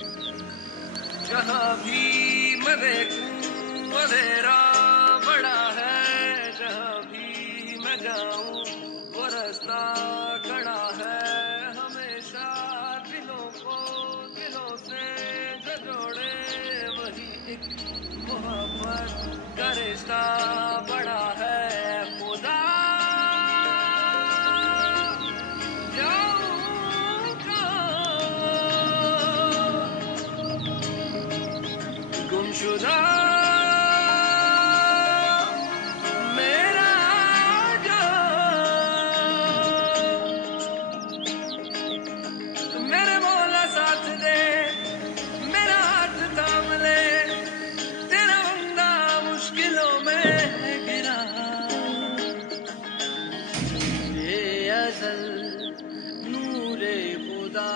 जहाँ भी मैं देखूं अंधेरा बड़ा है, जहाँ भी मैं जाऊं वो रास्ता खड़ा है। हमेशा दिलों को दिलों से जो जोड़े वही एक मोहब्बत का रिश्ता बड़ा है। खुदा जाऊं गुमशुदा मेरा जान, मेरे मौला साथ दे, मेरा हाथ थाम ले, तेरा बंदा मुश्किलों में गिरा। ये अज़ल नूरे खुदा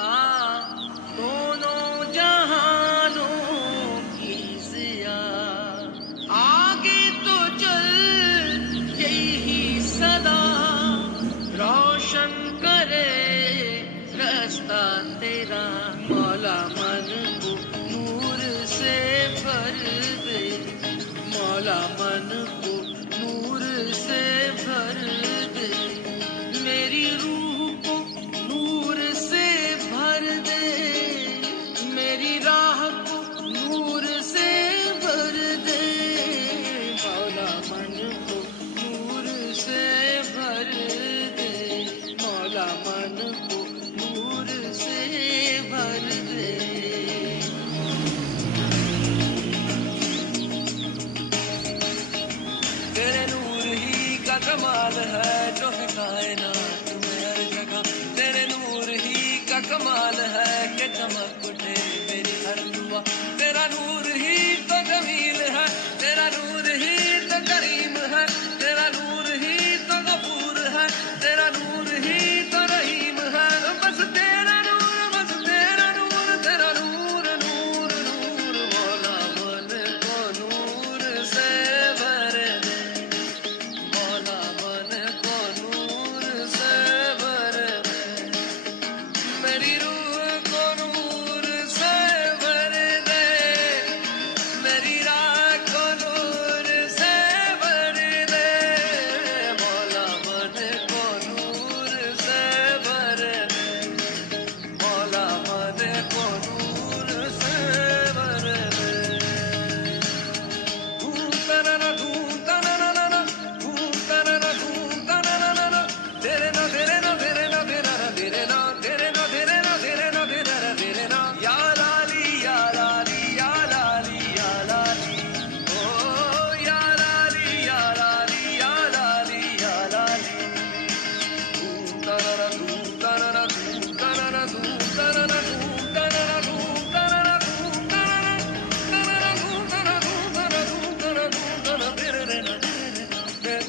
दोनों जहानों की ज़िया, आगे तो चल यही सदा रोशन करे रास्ता तेरा। मौला मन को नूर से भर दे, मौला मन को नूर से भर दे, मेरी रूह को नूर से भर दे, मेरी राह को नूर से भर दे। मौला मन को नूर से भर दे, मौला मन को नूर से भर दे। तेरे नूर ही का कमाल है जो है कायनात में हर जगह। तेरे नूर ही का कमाल है कि चमक उठे मेरी हर दुआ। तेरा नूर ही तो जमील है, तेरा नूर ही तो करीम है, तेरा नूर ही तो गफूर है, तेरा नूर ही तो रहीम है। बस तेरा नूर, बस तेरा नूर, तेरा नूर नूर नूर। मौला मन को नूर से भर दे, मौला मन को नूर से भर दे, मेरी रूह को नूर से भर दे, मेरी राह को नूर से भर दे। मौला मन को नूर से भर दे, मौला मन को नूर से भर दे। धूम तरना धूम तरना धूम तरना धूम तरना, तेरे ना तेरे ना तेरे ना तेरा ना तेरे ना तेरे ना तेरे ना तेरे ना तेरा ना तेरे ना। या लाली या लाली या लाली या लाली, ओ या लाली या लाली या लाली या लाली। धूम तरना धूम तरना धूम तरना धूम तरना धूम तरना धूम तरना धूम तरना तरना धूम तरना धूम तरना धूम तरना धूम तरना तेरे ना तेरे ना तेरे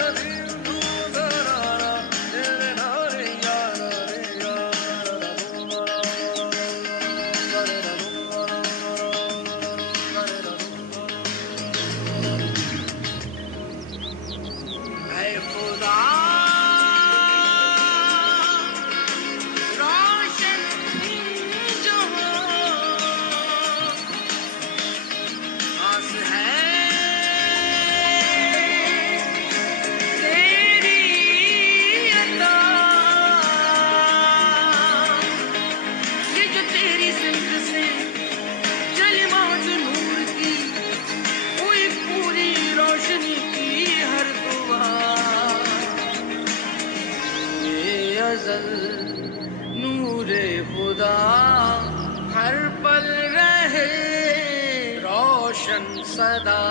ना धूम तरना तेरे ना रे या रे या ऐ खुदा रोशन जहां आस है तेरी अता, ये जो तेरी सिमत से चली मौज नूर की, हुई पूरी रोशनी की हर दुआ। ये अज़ल नूरे खुदा हर पल रहे रोशन सदा।